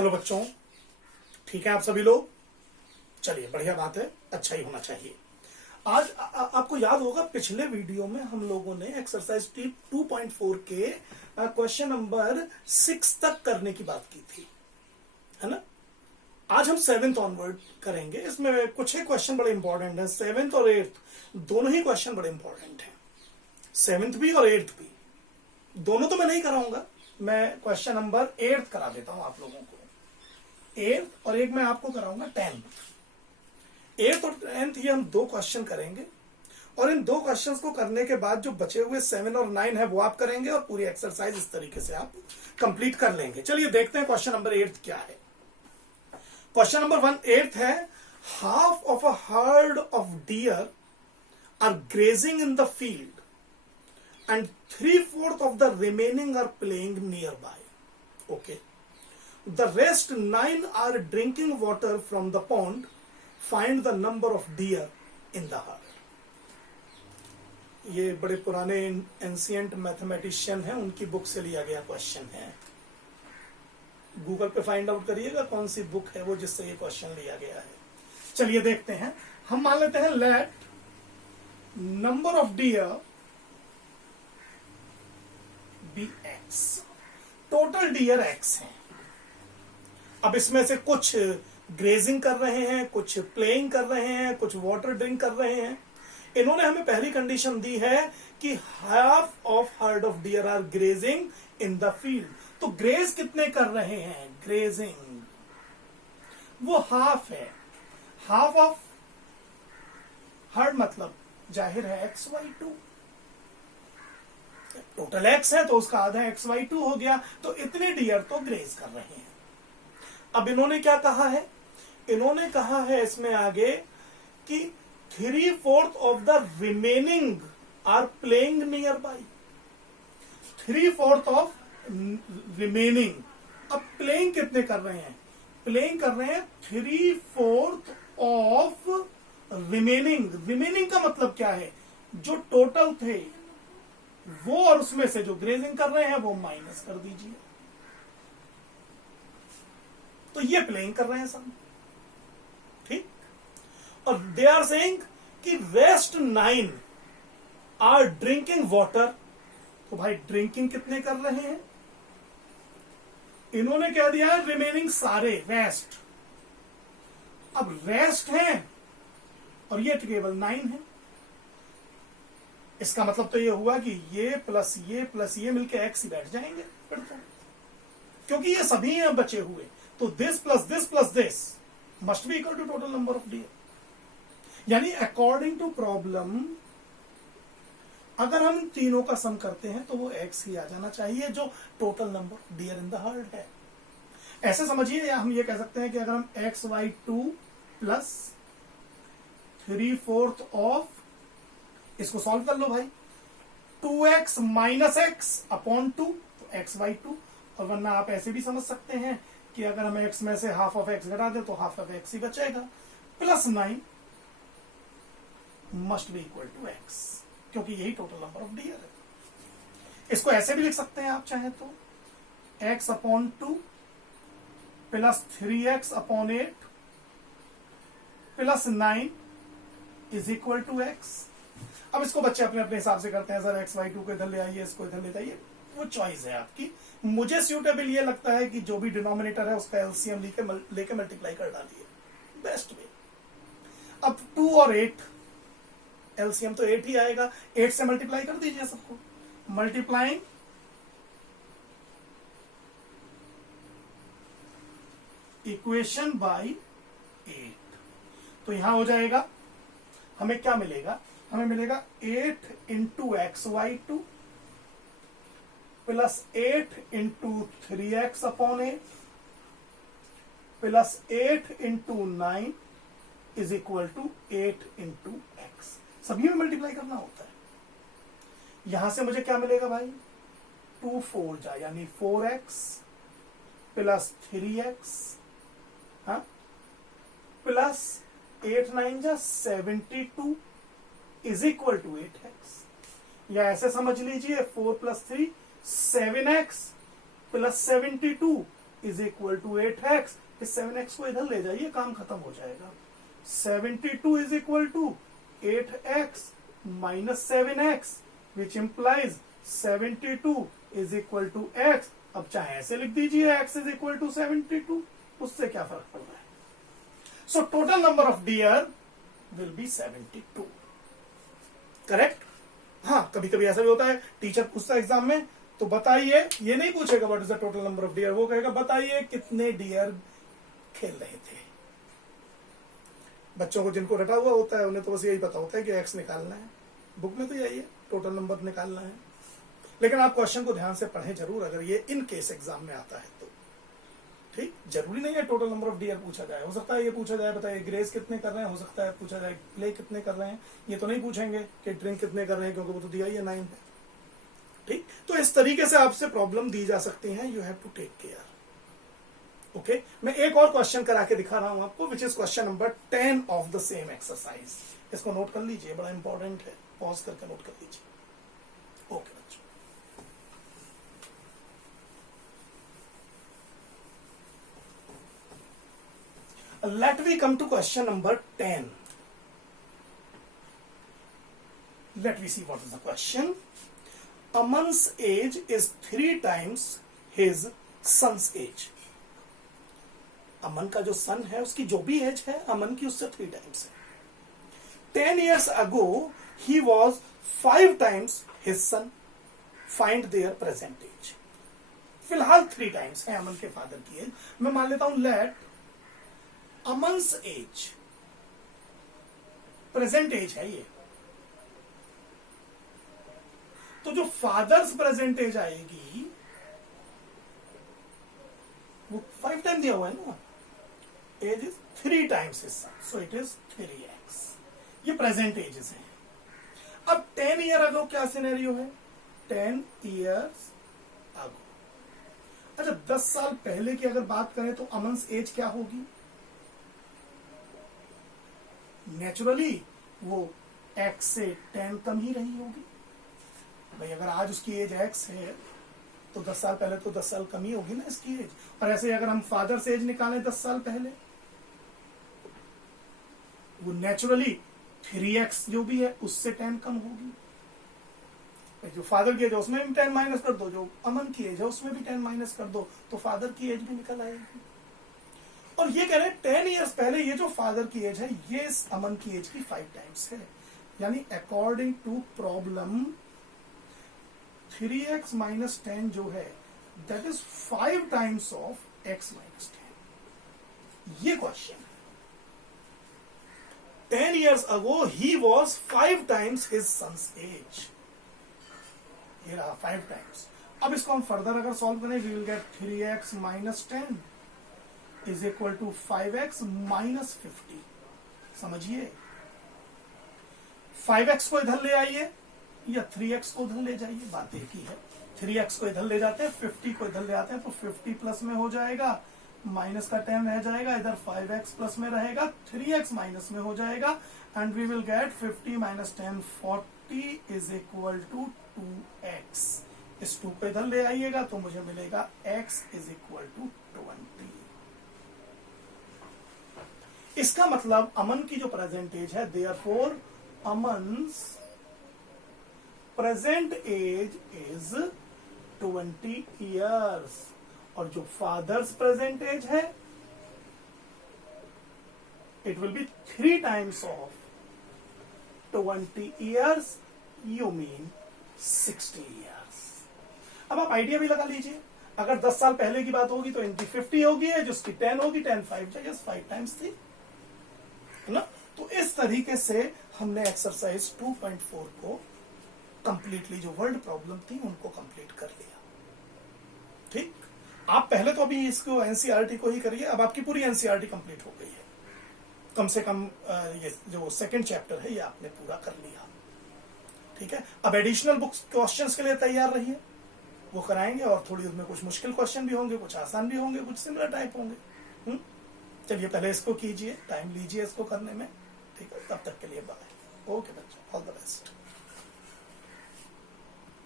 Hello बच्चों, ठीक है आप सभी लोग। चलिए बढ़िया बात है, अच्छा ही होना चाहिए। आज आपको याद होगा पिछले वीडियो में हम लोगों ने एक्सरसाइज 2.4 के क्वेश्चन नंबर 6 तक करने की बात की थी, है ना। आज हम 7th ऑनवर्ड करेंगे। इसमें कुछ ही क्वेश्चन बड़े इंपॉर्टेंट हैं। 7th और 8th दोनों ही क्वेश्चन बड़े इंपॉर्टेंट हैं। 7th भी और 8th भी, दोनों तो मैं नहीं कराऊंगा। मैं क्वेश्चन नंबर 8th करा देता हूं आप लोगों को। 8th और एक मैं आपको कराऊंगा 10th। 8th और 10th ये हम दो क्वेश्चन करेंगे और इन दो क्वेश्चंस को करने के बाद जो बचे हुए 7 और 9 है वो आप करेंगे और पूरी एक्सरसाइज इस तरीके से आप कंप्लीट कर लेंगे। चलिए देखते हैं क्वेश्चन नंबर 8 क्या है। क्वेश्चन नंबर 8 है, half of a herd of deer are grazing in the field and 3/4 of the remaining are playing nearby. Okay. The rest 9 are drinking water from the pond. Find the number of deer in the herd. ये बड़े पुराने ancient mathematician हैं, उनकी book से लिया गया question है। Google पे फाइंड आउट करिएगा कौन सी बुक है वो जिससे ये क्वेश्चन लिया गया है। चलिए देखते हैं। हम मान लेते हैं let number of deer be X. Total deer X है। अब इसमें से कुछ ग्रेजिंग कर रहे हैं, कुछ प्लेइंग कर रहे हैं, कुछ वाटर ड्रिंक कर रहे हैं। इन्होंने हमें पहली कंडीशन दी है कि half of herd of deer are grazing in the field. तो ग्रेज कितने कर रहे हैं? ग्रेजिंग वो हाफ है। हाफ ऑफ हर्ड मतलब जाहिर है XY2। टोटल एक्स है तो उसका आधा XY2 हो गया। तो इतने डियर तो ग्रेज कर रहे हैं। अब इन्होंने क्या कहा है? इन्होंने कहा है इसमें आगे कि 3/4 of the remaining are playing nearby. 3/4 of remaining. अब प्लेइंग कितने कर रहे हैं? प्लेइंग कर रहे हैं 3/4 ऑफ रिमेनिंग। रिमेनिंग का मतलब क्या है? जो टोटल थे वो और उसमें से जो ग्रेजिंग कर रहे हैं वो माइनस कर दीजिए। तो ये प्लेइंग कर रहे हैं सब, ठीक। और दे आर सेइंग कि रेस्ट 9 आर ड्रिंकिंग वाटर। तो भाई ड्रिंकिंग कितने कर रहे हैं? इन्होंने क्या दिया है? रिमेनिंग सारे रेस्ट। अब रेस्ट है और ये केवल 9 है। इसका मतलब तो ये हुआ कि ये प्लस ये मिलके एक्स ही बैठ जाएंगे फिर तो, क्योंकि ये सभी हैं बचे हुए। तो this plus this must be equal to total number of deer. यानी अकॉर्डिंग टू प्रॉब्लम अगर हम इन तीनों का सम करते हैं तो वो एक्स ही आ जाना चाहिए जो total number of dear in the heard है। ऐसे समझिए, या हम ये कह सकते हैं कि अगर हम XY2 प्लस 3/4 ऑफ, इसको सॉल्व कर लो भाई, 2x माइनस x अपॉन 2 तो XY2। और वरना आप ऐसे भी समझ सकते हैं कि अगर हम x में से हाफ ऑफ x घटा दें तो हाफ ऑफ x ही बचेगा, plus 9 must be equal to x, क्योंकि यही टोटल नंबर ऑफ डियर है। इसको ऐसे भी लिख सकते हैं आप चाहे तो, x upon 2 plus 3x upon 8 plus 9 is equal to x। अब इसको बच्चे अपने अपने हिसाब से करते हैं। सर XY2 को इधर ले आइए, इसको इधर ले जाइए, वो चॉइस है आपकी। मुझे सूटेबल ये लगता है कि जो भी डिनोमिनेटर है उसका एलसीएम लेके मल्टीप्लाई कर डालिए, बेस्ट वे। अब 2 और 8, एलसीएम तो 8 ही आएगा। 8 से मल्टीप्लाई कर दीजिए सबको। मल्टीप्लाइंग इक्वेशन बाई 8, तो यहां हो जाएगा। हमें क्या मिलेगा? हमें मिलेगा 8 into XY2 plus 8 into 3x upon 8 plus 8 into 9 is equal to 8 into X. सभी में मल्टीप्लाई करना होता है। यहां से मुझे क्या मिलेगा भाई? 2 4 जा, यानी 4x प्लस 3x, हाँ, प्लस 8 9 जा 72 इज इक्वल टू 8x। या ऐसे समझ लीजिए 4 plus 3 7x plus 72 is equal to 8x, इस 7x को इधर ले जाइए, काम खत्म हो जाएगा। 72 is equal to 8x minus 7x which implies 72 is equal to x। अब चाहे ऐसे लिख दीजिए x इज इक्वल टू 72, उससे क्या फर्क पड़ रहा है। So total number of dear will be 72, correct. हाँ, कभी कभी ऐसा भी होता है, टीचर पूछता है एग्जाम में, तो बताइए, ये नहीं पूछेगा what is the total number of dear, वो कहेगा बताइए कितने डियर खेल रहे थे। बच्चों को जिनको रटा हुआ होता है उन्हें तो बस यही पता होता है कि एक्स निकालना है, बुक में तो यही है, टोटल नंबर निकालना है। लेकिन आप क्वेश्चन को ध्यान से पढ़ें जरूर, अगर ये इन केस एग्जाम में आता है तो। ठीक, जरूरी नहीं है टोटल नंबर ऑफ डियर पूछा जाए, हो सकता है ये पूछा जाए बताइए ग्रेस कितने कर रहे हैं, हो सकता है पूछा जाए प्ले कितने कर रहे हैं, ये तो नहीं पूछेंगे कि ड्रिंक कितने कर रहे हैं, क्योंकि वो तो दिया ही है 9 है। ठीक, तो इस तरीके से आपसे प्रॉब्लम दी जा सकती है, you have to take care. Okay, मैं एक और क्वेश्चन करा के दिखा रहा हूं आपको, which is question number 10 of the same exercise. इसको नोट कर लीजिए, बड़ा इंपॉर्टेंट है, पॉज करके नोट कर लीजिए। ओके बच्चों, let we come to question number 10. Let we see what is the question. Aman's age is 3 times his son's age. अमन का जो सन है उसकी जो भी एज है अमन की उससे 3 टाइम्स है। 10 years ago he was 5 times his son. Find their present age. फिलहाल 3 टाइम्स है अमन के फादर की एज। मैं मान लेता हूं लेट अमन्स एज, प्रेजेंट एज है ये, तो जो फादर्स प्रेजेंट एज आएगी वो 5 टाइम दिया हुआ है ना, age is 3 times his son, so it is 3x। ये प्रेजेंट एजेस हैं। अब 10 ईयर अगो क्या सिनेरियो है, 10 ईयर्स अगो। अच्छा, 10 साल पहले की अगर बात करें तो अमन्स एज क्या होगी, नेचुरली वो x से 10 कम ही रही होगी। भाई अगर आज उसकी एज x है तो 10 साल पहले तो 10 साल कम ही होगी ना इसकी एज। और ऐसे अगर हम फादर से एज निकालें 10 साल पहले, वो नेचुरली 3x जो भी है उससे 10 कम होगी। जो फादर की एज है उसमें भी 10 माइनस कर दो, जो अमन की एज है उसमें भी 10 माइनस कर दो, तो फादर की एज भी निकल आएगी। और ये कह रहे हैं 10 ईयर्स पहले ये जो फादर की एज है ये इस अमन की एज की 5 टाइम्स है। यानी according to problem 3x minus 10 जो है that is 5 times of x minus 10। ये क्वेश्चन है। 10 years ago he was 5 times his son's age। ये रहा 5 टाइम्स। अब इसको हम फर्दर अगर सॉल्व करें we will get 3x minus 10 is equal to 5x minus 50। समझिए, 5x को इधर ले आइए या 3x को उधर ले जाइए, बात एक ही है। 3x को इधर ले जाते हैं, 50 को इधर ले आते हैं, तो 50 प्लस में हो जाएगा, माइनस का 10 रह जाएगा, इधर 5x प्लस में रहेगा, 3x माइनस में हो जाएगा, and we will get 50 minus 10 40 is equal to 2x। इस 2 को इधर ले आइएगा तो मुझे मिलेगा x इज इक्वल टू 20। इसका मतलब अमन की जो प्रेजेंट एज है, therefore Aman's present age is 20 years, और जो फादर्स प्रेजेंट एज है it will be 3 times of 20 years, you mean 60 years. अब आप आइडिया भी लगा लीजिए, अगर 10 साल पहले की बात होगी तो इनकी 50 होगी, जिसकी 10 होगी, 10 5 टाइम्स थी ना। तो इस तरीके से हमने एक्सरसाइज 2.4 को कंप्लीटली, जो वर्ल्ड प्रॉब्लम थी उनको कंप्लीट कर लिया। ठीक, आप पहले तो अभी इसको एनसीईआरटी को ही करिए, अब आपकी पूरी एनसीईआरटी कंप्लीट हो गई है, कम से कम ये जो सेकंड चैप्टर है ये आपने पूरा कर लिया। ठीक है, अब एडिशनल बुक्स क्वेश्चंस के लिए तैयार रहिए, वो कराएंगे, और थोड़ी उसमें कुछ मुश्किल क्वेश्चन भी होंगे, कुछ आसान भी होंगे, कुछ सिमिलर टाइप होंगे। चलिए पहले इसको कीजिए, टाइम लीजिए इसको करने में। ठीक है, तब तक के लिए बाय। ओके बच्चों, ऑल द बेस्ट।